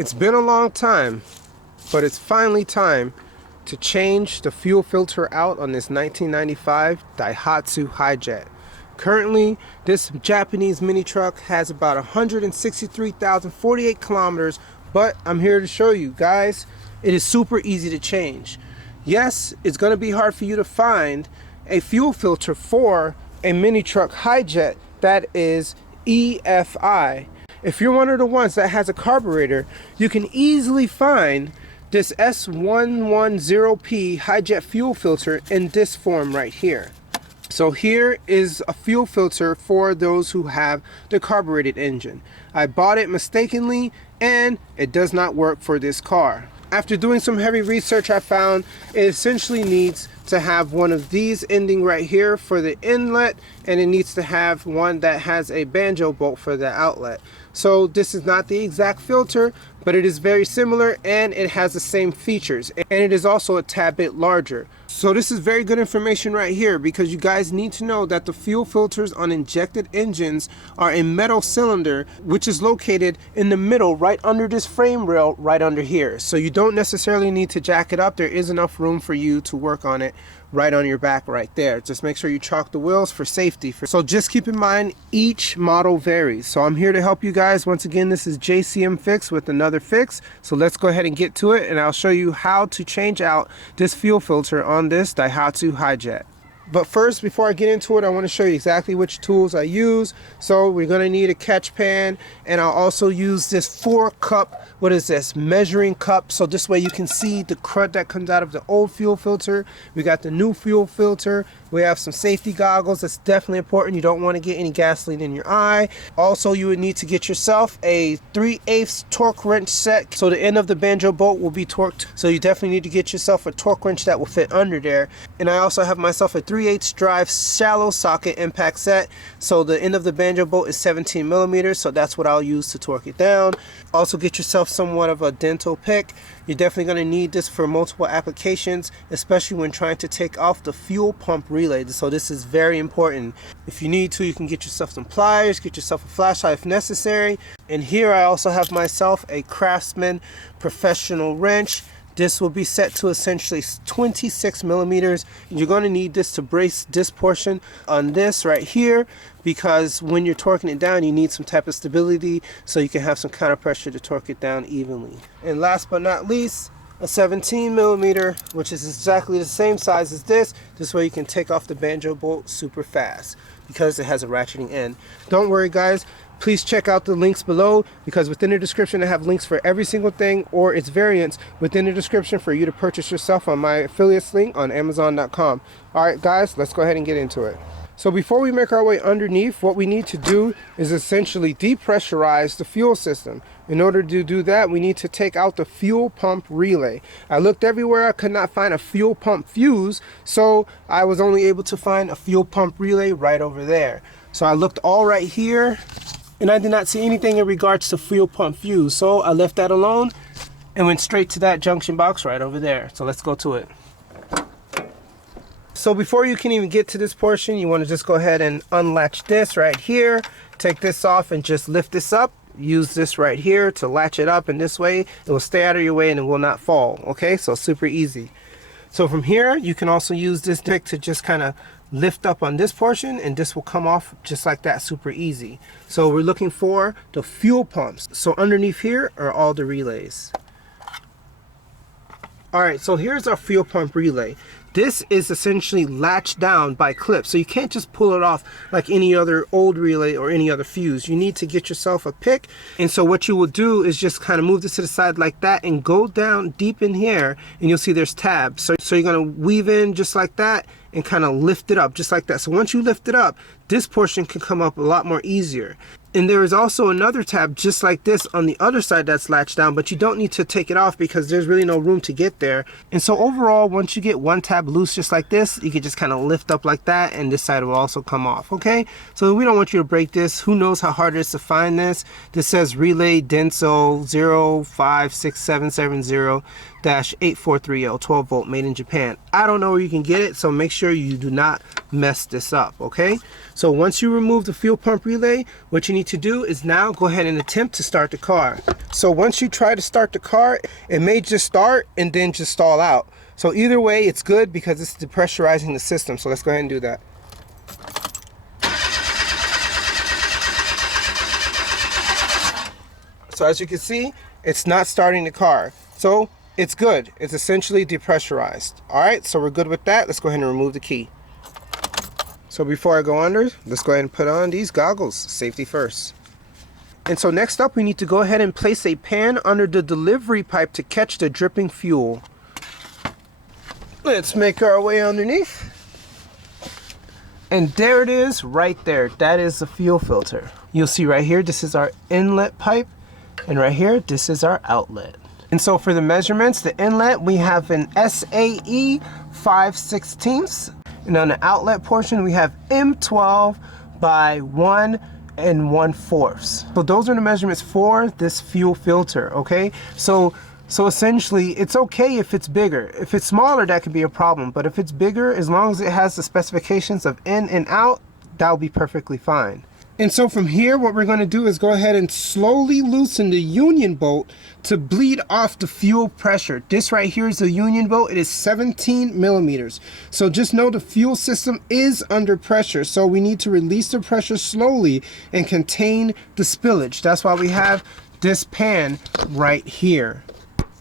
It's been a long time, but it's finally time to change the fuel filter out on this 1995 Daihatsu Hijet. Currently, this Japanese mini truck has about 163,048 kilometers, but I'm here to show you guys, it is super easy to change. Yes, it's going to be hard for you to find a fuel filter for a mini truck Hijet that is EFI. If you're one of the ones that has a carburetor, you can easily find this S110P Hijet fuel filter in this form right here. So here is a fuel filter for those who have the carbureted engine. I bought it mistakenly and it does not work for this car. After doing some heavy research, I found it essentially needs to have one of these ending right here for the inlet, and it needs to have one that has a banjo bolt for the outlet. So this is not the exact filter, but it is very similar and it has the same features, and it is also a tad bit larger. So this is very good information right here, because you guys need to know that the fuel filters on injected engines are a metal cylinder, which is located in the middle right under this frame rail right under here. So you don't necessarily need to jack it up. There is enough room for you to work on it right on your back right there. Just make sure you chalk the wheels for safety. So just keep in mind, each model varies. So I'm here to help you guys. Once again, this is JCM Fix with another fix. So let's go ahead and get to it, and I'll show you how to change out this fuel filter on this Daihatsu Hijet. But first, before I get into it, I want to show you exactly which tools I use. So we're going to need a catch pan, and I'll also use this 4-cup, what is this, measuring cup. So this way you can see the crud that comes out of the old fuel filter. We got the new fuel filter. We have some safety goggles. That's definitely important. You don't want to get any gasoline in your eye. Also, you would need to get yourself a 3/8 torque wrench set. So the end of the banjo bolt will be torqued. So you definitely need to get yourself a torque wrench that will fit under there. And I also have myself a 3/8 drive shallow socket impact set. So the end of the banjo bolt is 17 millimeters. So that's what I'll use to torque it down. Also get yourself somewhat of a dental pick. You're definitely going to need this for multiple applications, especially when trying to take off the fuel pump relay. So this is very important. If you need to, you can get yourself some pliers, get yourself a flashlight if necessary. And here I also have myself a Craftsman professional wrench. This will be set to essentially 26 millimeters. You're going to need this to brace this portion on this right here, because when you're torquing it down, you need some type of stability so you can have some counter pressure to torque it down evenly. And last but not least, a 17 millimeter, which is exactly the same size as this. This way you can take off the banjo bolt super fast because it has a ratcheting end. Don't worry guys, please check out the links below, because within the description I have links for every single thing or its variants within the description for you to purchase yourself on my affiliates link on Amazon.com. Alright guys, let's go ahead and get into it. So before we make our way underneath, what we need to do is essentially depressurize the fuel system. In order to do that, we need to take out the fuel pump relay. I looked everywhere, I could not find a fuel pump fuse, so I was only able to find a fuel pump relay right over there. So I looked all right here, and I did not see anything in regards to fuel pump fuse, so I left that alone and went straight to that junction box right over there. So let's go to it. So before you can even get to this portion, you want to just go ahead and unlatch this right here. Take this off and just lift this up. Use this right here to latch it up, and this way it will stay out of your way and it will not fall. Okay, so super easy. So from here, you can also use this pick to just kind of lift up on this portion, and this will come off just like that, super easy. So we're looking for the fuel pumps. So underneath here are all the relays. Alright, so here's our fuel pump relay. This is essentially latched down by clips, so you can't just pull it off like any other old relay or any other fuse. You need to get yourself a pick, and so what you will do is just kind of move this to the side like that and go down deep in here, and you'll see there's tabs. So you're going to weave in just like that and kind of lift it up just like that. So once you lift it up, this portion can come up a lot more easier. And there is also another tab just like this on the other side that's latched down, but you don't need to take it off because there's really no room to get there. And so overall, once you get one tab loose just like this, you can just kind of lift up like that, and this side will also come off. Okay, so we don't want you to break this. Who knows how hard it is to find this. This says relay Denso 056770-8430 12 volt made in Japan. I don't know where you can get it, so make sure you do not mess this up. Okay, So once you remove the fuel pump relay, what you need to do is now go ahead and attempt to start the car. So once you try to start the car, it may just start and then just stall out. So either way, it's good because it's depressurizing the system. So let's go ahead and do that. So as you can see, it's not starting the car. So it's good. It's essentially depressurized. All right, so we're good with that. Let's go ahead and remove the key. So before I go under, let's go ahead and put on these goggles. Safety first. And so next up, we need to go ahead and place a pan under the delivery pipe to catch the dripping fuel. Let's make our way underneath. And there it is right there. That is the fuel filter. You'll see right here, this is our inlet pipe. And right here, this is our outlet. And so for the measurements, the inlet, we have an SAE 5/16. And on the outlet portion, we have M12 by 1 1/4. So those are the measurements for this fuel filter, okay? So essentially, it's okay if it's bigger. If it's smaller, that could be a problem. But if it's bigger, as long as it has the specifications of in and out, that'll be perfectly fine. And so from here, what we're going to do is go ahead and slowly loosen the union bolt to bleed off the fuel pressure. This right here is the union bolt. It is 17 millimeters. So just know the fuel system is under pressure. So we need to release the pressure slowly and contain the spillage. That's why we have this pan right here.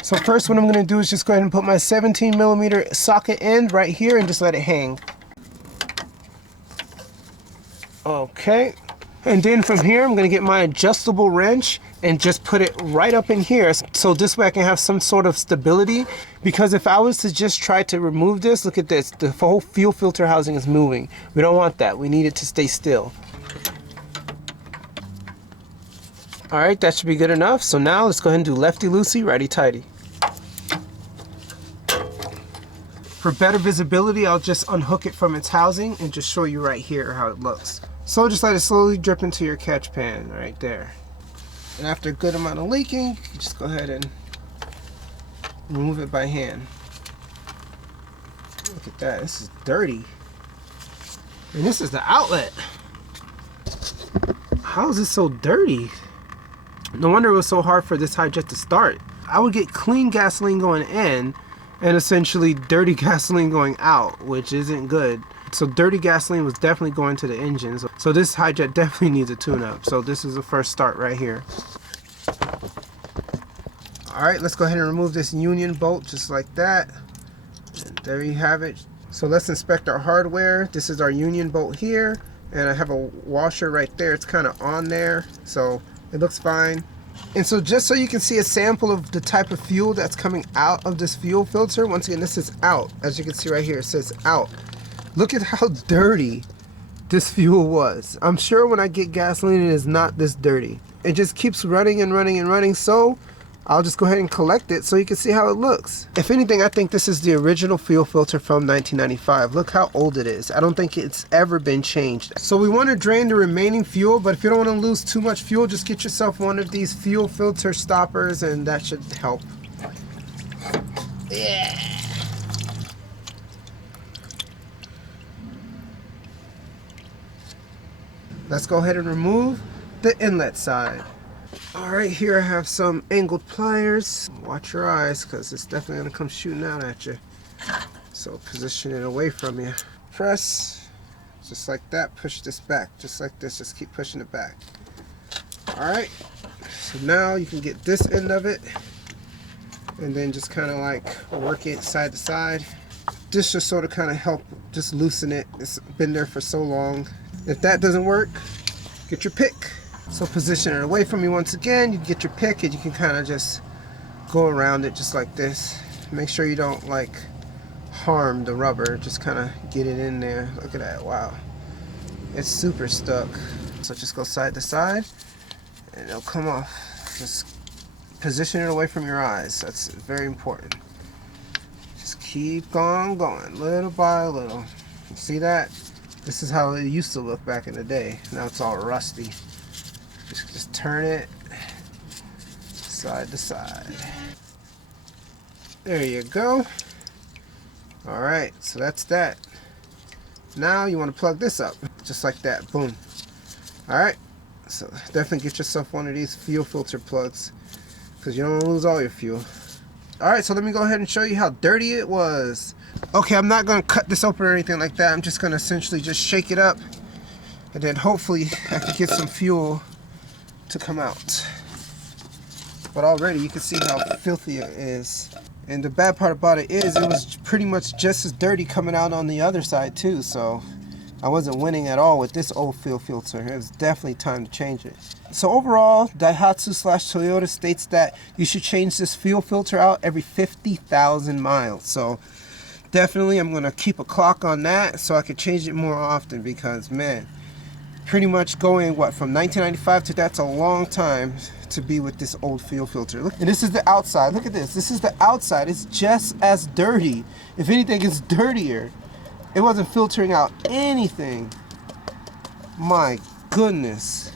So first what I'm going to do is just go ahead and put my 17 millimeter socket end right here and just let it hang. Okay. And then from here, I'm going to get my adjustable wrench and just put it right up in here. So this way I can have some sort of stability. Because if I was to just try to remove this, look at this. The whole fuel filter housing is moving. We don't want that. We need it to stay still. All right, that should be good enough. So now let's go ahead and do lefty-loosey, righty-tighty. For better visibility, I'll just unhook it from its housing and just show you right here how it looks. So just let it slowly drip into your catch pan right there. And after a good amount of leaking, you just go ahead and remove it by hand. Look at that, this is dirty. And this is the outlet. How is this so dirty? No wonder it was so hard for this Hijet to start. I would get clean gasoline going in and essentially dirty gasoline going out, which isn't good. So dirty gasoline was definitely going to the engine. So this Hijet definitely needs a tune-up. So this is the first start right here. All right, let's go ahead and remove this union bolt just like that. And there you have it. So let's inspect our hardware. This is our union bolt here. And I have a washer right there. It's kind of on there. So it looks fine. And so just so you can see a sample of the type of fuel that's coming out of this fuel filter. Once again, this is out. As you can see right here, it says out. Look at how dirty this fuel was. I'm sure when I get gasoline, it is not this dirty. It just keeps running and running and running. So I'll just go ahead and collect it so you can see how it looks. If anything, I think this is the original fuel filter from 1995. Look how old it is. I don't think it's ever been changed. So we want to drain the remaining fuel, but if you don't want to lose too much fuel, just get yourself one of these fuel filter stoppers and that should help. Yeah. Let's go ahead and remove the inlet side. All right, here I have some angled pliers. Watch your eyes because it's definitely gonna come shooting out at you. So position it away from you. Press, just like that, push this back, just like this, just keep pushing it back. All right, so now you can get this end of it and then just kind of like work it side to side. This just sort of kind of help just loosen it. It's been there for so long. If that doesn't work, get your pick. So position it away from you once again. You can get your pick and you can kind of just go around it just like this. Make sure you don't like harm the rubber. Just kind of get it in there. Look at that. Wow. It's super stuck. So just go side to side and it'll come off. Just position it away from your eyes. That's very important. Just keep on going little by little. See that? This is how it used to look back in the day. Now it's all rusty. Just turn it side to side. There you go. Alright, so that's that. Now you want to plug this up, just like that, boom. Alright, so definitely get yourself one of these fuel filter plugs, because you don't want to lose all your fuel. Alright, so let me go ahead and show you how dirty it was. Okay, I'm not going to cut this open or anything like that. I'm just going to essentially just shake it up, and then hopefully I can get some fuel to come out. But already you can see how filthy it is. And the bad part about it is it was pretty much just as dirty coming out on the other side too, so I wasn't winning at all with this old fuel filter. It was definitely time to change it. So overall, Daihatsu/Toyota states that you should change this fuel filter out every 50,000 miles. So definitely I'm going to keep a clock on that so I can change it more often, because man, pretty much going what from 1995 to that's a long time to be with this old fuel filter. Look, and this is the outside. Look at this. This is the outside. It's just as dirty. If anything, it's dirtier. It wasn't filtering out anything. My goodness.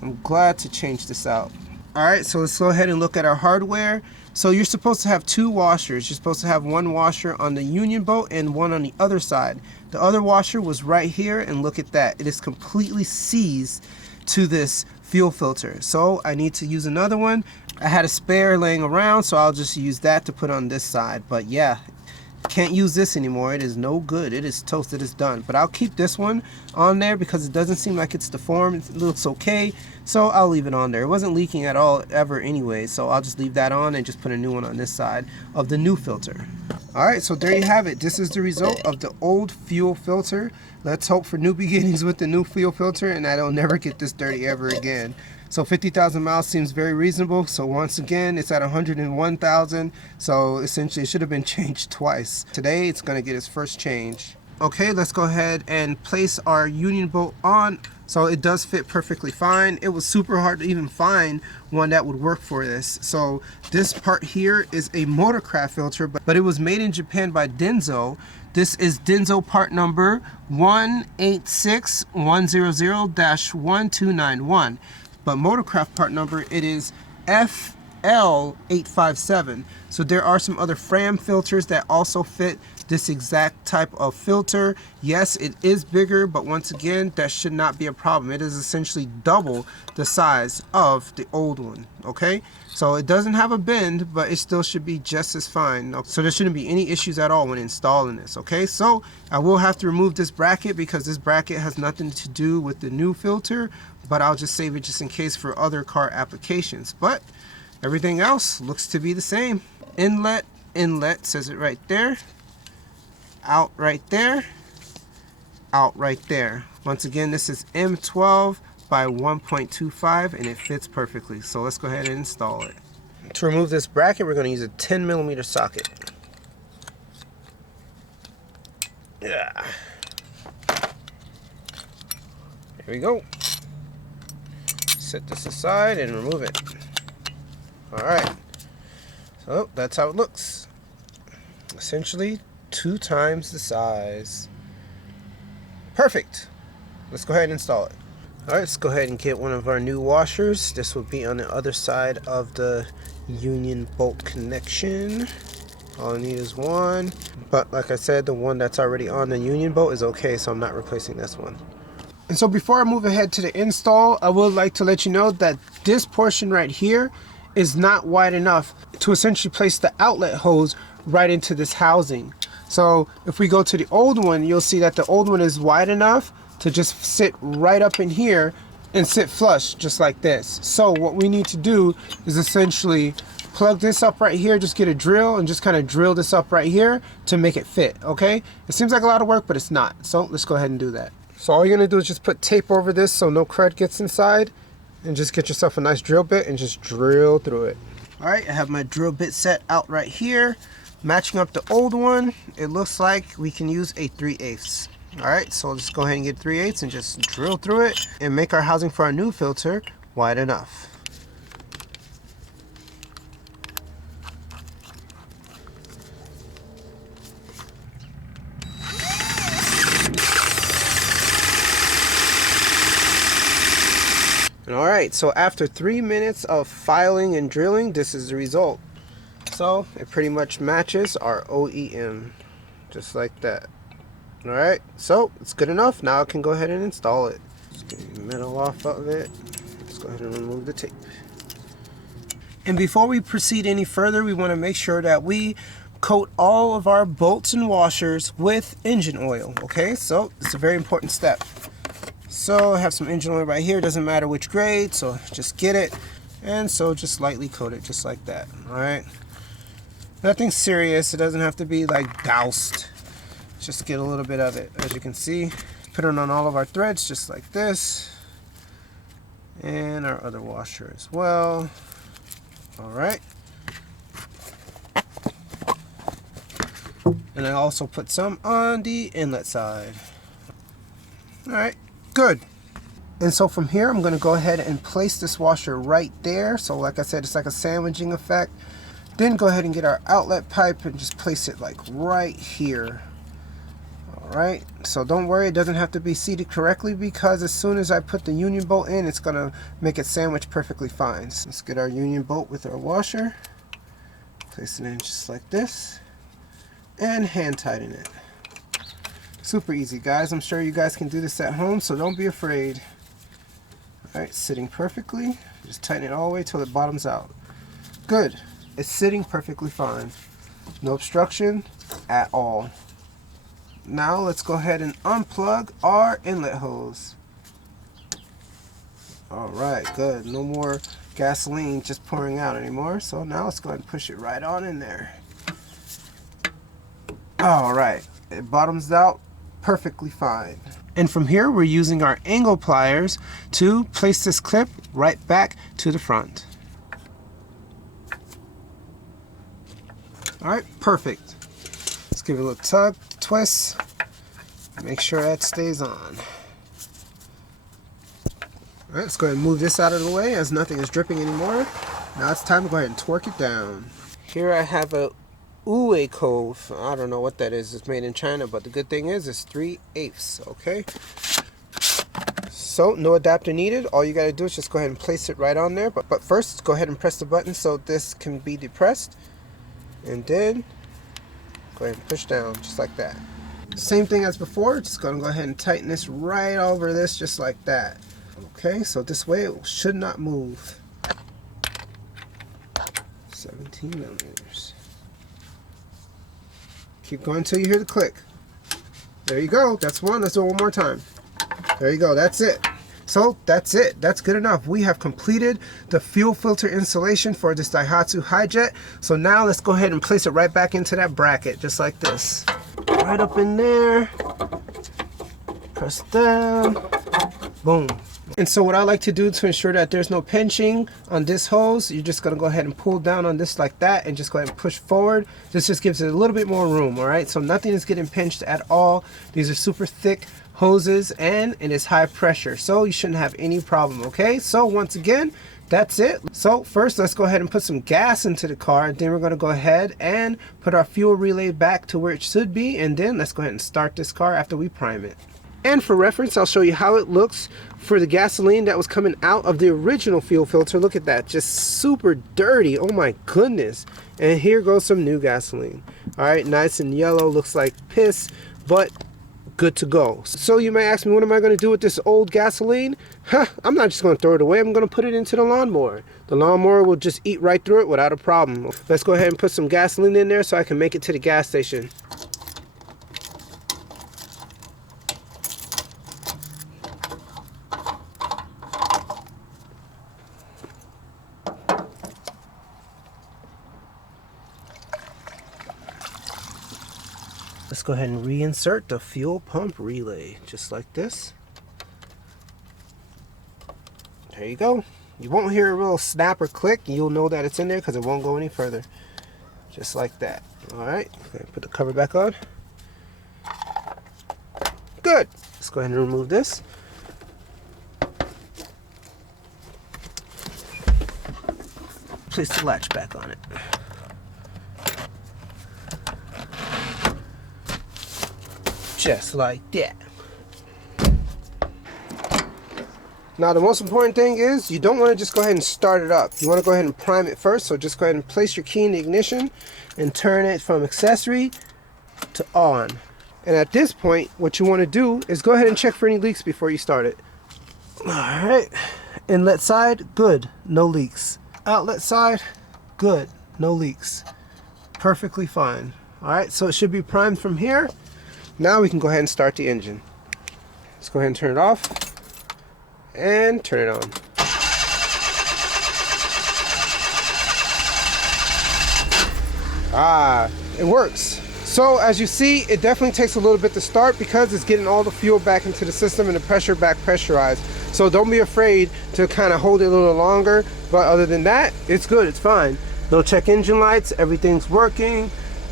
I'm glad to change this out. Alright, so let's go ahead and look at our hardware. So you're supposed to have two washers. You're supposed to have one washer on the union bolt and one on the other side. The other washer was right here, and look at that. It is completely seized to this fuel filter. So I need to use another one. I had a spare laying around, so I'll just use that to put on this side. But yeah, can't use this anymore. It is no good. It is toasted. It's done. But I'll keep this one on there because it doesn't seem like it's deformed. It looks okay, so I'll leave it on there. It wasn't leaking at all ever anyway, so I'll just leave that on and just put a new one on this side of the new filter. Alright, so there you have it. This is the result of the old fuel filter. Let's hope for new beginnings with the new fuel filter and that it'll never get this dirty ever again. So 50,000 miles seems very reasonable. So once again, it's at 101,000. So essentially it should have been changed twice. Today it's going to get its first change. Okay, let's go ahead and place our union bolt on. So it does fit perfectly fine. It was super hard to even find one that would work for this. So this part here is a motorcraft filter, but it was made in Japan by Denso. This is Denso part number 186100-1291. But motorcraft part number, it is FL857. So there are some other Fram filters that also fit this exact type of filter. Yes, it is bigger, but once again, that should not be a problem. It is essentially double the size of the old one, okay? So it doesn't have a bend, but it still should be just as fine. So there shouldn't be any issues at all when installing this, okay? So I will have to remove this bracket because this bracket has nothing to do with the new filter, but I'll just save it just in case for other car applications. But everything else looks to be the same. Inlet, says it right there. Out right there, out right there. Once again, this is M12 by 1.25 and it fits perfectly. So let's go ahead and install it. To remove this bracket, we're going to use a 10mm socket. Yeah. There we go. Set this aside and remove it. Alright. So that's how it looks. Essentially 2 times the size. Perfect. Let's go ahead and install it. Alright, let's go ahead and get one of our new washers. This will be on the other side of the union bolt connection. All I need is one. But like I said, the one that's already on the union bolt is okay, so I'm not replacing this one. And so before I move ahead to the install, I would like to let you know that this portion right here is not wide enough to essentially place the outlet hose right into this housing. So if we go to the old one, you'll see that the old one is wide enough to just sit right up in here and sit flush just like this. So what we need to do is essentially plug this up right here, just get a drill and just kind of drill this up right here to make it fit, okay? It seems like a lot of work, but it's not. So let's go ahead and do that. So all you're gonna do is just put tape over this so no crud gets inside, and just get yourself a nice drill bit and just drill through it. All right, I have my drill bit set out right here. Matching up the old one, it looks like we can use a 3/8. All right, so let's go ahead and get 3/8 and just drill through it and make our housing for our new filter wide enough. All right, so after 3 minutes of filing and drilling, this is the result. So it pretty much matches our OEM, just like that. Alright, so it's good enough. Now I can go ahead and install it. Just get the metal off of it. Let's go ahead and remove the tape. And before we proceed any further, we want to make sure that we coat all of our bolts and washers with engine oil. Okay, so it's a very important step. So I have some engine oil right here. Doesn't matter which grade, so just get it. And so just lightly coat it just like that. Alright, nothing serious. It doesn't have to be like doused. Just get a little bit of it. As you can see, put it on all of our threads just like this, and our other washer as well. Alright, and I also put some on the inlet side. Alright, good. And so from here I'm going to go ahead and place this washer right there. So like I said, it's like a sandwiching effect. Then go ahead and get our outlet pipe and just place it like right here. Alright, so don't worry, it doesn't have to be seated correctly, because as soon as I put the union bolt in, it's going to make it sandwich perfectly fine. So let's get our union bolt with our washer, place it in just like this, and hand tighten it. Super easy, guys. I'm sure you guys can do this at home, so don't be afraid. Alright, sitting perfectly. Just tighten it all the way till it bottoms out. Good. It's sitting perfectly fine. No obstruction at all. Now let's go ahead and unplug our inlet hose. Alright, good. No more gasoline just pouring out anymore. So now let's go ahead and push it right on in there. Alright, it bottoms out perfectly fine. And from here we're using our angle pliers to place this clip right back to the front. Alright, perfect. Let's give it a little tug, twist, make sure that stays on. Alright, let's go ahead and move this out of the way as nothing is dripping anymore. Now it's time to go ahead and torque it down. Here I have a UYECOVE. I don't know what that is. It's made in China, but the good thing is it's 3/8. Okay. So no adapter needed. All you got to do is just go ahead and place it right on there. But first, go ahead and press the button so this can be depressed. And then go ahead and push down just like that. Same thing as before. Just going to go ahead and tighten this right over this just like that. Okay, so this way it should not move. 17 millimeters. Keep going until you hear the click. There you go. That's one. Let's do it one more time. There you go. That's it. So that's it. That's good enough. We have completed the fuel filter installation for this Daihatsu Hijet. So now let's go ahead and place it right back into that bracket, just like this. Right up in there. Press down. Boom. And so what I like to do to ensure that there's no pinching on this hose, you're just going to go ahead and pull down on this like that and just go ahead and push forward. This just gives it a little bit more room, alright? So nothing is getting pinched at all. These are super thick hoses and it is high pressure, so you shouldn't have any problem. Okay, so once again, that's it. So first let's go ahead and put some gas into the car, then we're going to go ahead and put our fuel relay back to where it should be, and then let's go ahead and start this car after we prime it. And for reference, I'll show you how it looks for the gasoline that was coming out of the original fuel filter. Look at that, just super dirty. Oh my goodness. And here goes some new gasoline. Alright, nice and yellow, looks like piss, but good to go. So you may ask me, what am I going to do with this old gasoline? I'm not just going to throw it away. I'm going to put it into the lawnmower. The lawnmower will just eat right through it without a problem. Let's go ahead and put some gasoline in there so I can make it to the gas station. Let's go ahead and reinsert the fuel pump relay, just like this. There you go. You won't hear a little snap or click. You'll know that it's in there because it won't go any further. Just like that. Alright, put the cover back on. Good. Let's go ahead and remove this. Place the latch back on it. Just like that. Now the most important thing is you don't want to just go ahead and start it up. You want to go ahead and prime it first. So just go ahead and place your key in the ignition and turn it from accessory to on. And at this point, what you want to do is go ahead and check for any leaks before you start it. Alright, inlet side, good, no leaks. Outlet side, good, no leaks. Perfectly fine. Alright, so it should be primed from here. Now we can go ahead and start the engine. Let's go ahead and turn it off and turn it on. Ah, it works. So as you see, it definitely takes a little bit to start because it's getting all the fuel back into the system and the pressure back pressurized. So don't be afraid to kind of hold it a little longer, but other than that, it's good, it's fine. They'll check engine lights, everything's working,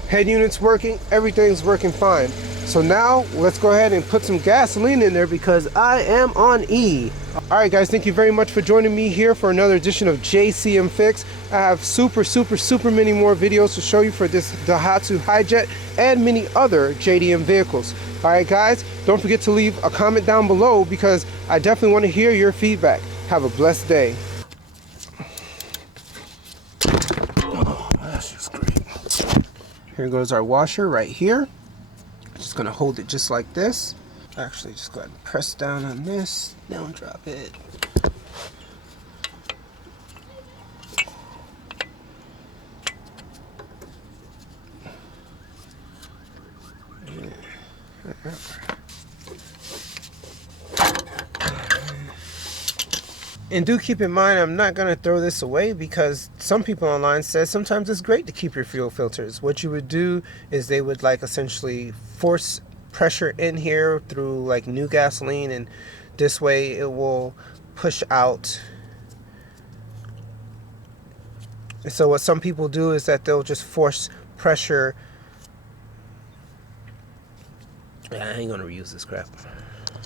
head unit's working, everything's working fine. So now let's go ahead and put some gasoline in there because I am on E. Alright guys, thank you very much for joining me here for another edition of JCM Fix. I have super many more videos to show you for this Daihatsu Hijet and many other JDM vehicles. Alright guys, don't forget to leave a comment down below because I definitely want to hear your feedback. Have a blessed day. Oh, that's just great. Here goes our washer right here. Just gonna hold it just like this. Actually, just go ahead and press down on this. Down, drop it. And do keep in mind, I'm not going to throw this away because some people online says sometimes it's great to keep your fuel filters. What you would do is they would like essentially force pressure in here through like new gasoline, and this way it will push out. So what some people do is that they'll just force pressure. Yeah, I ain't going to reuse this crap.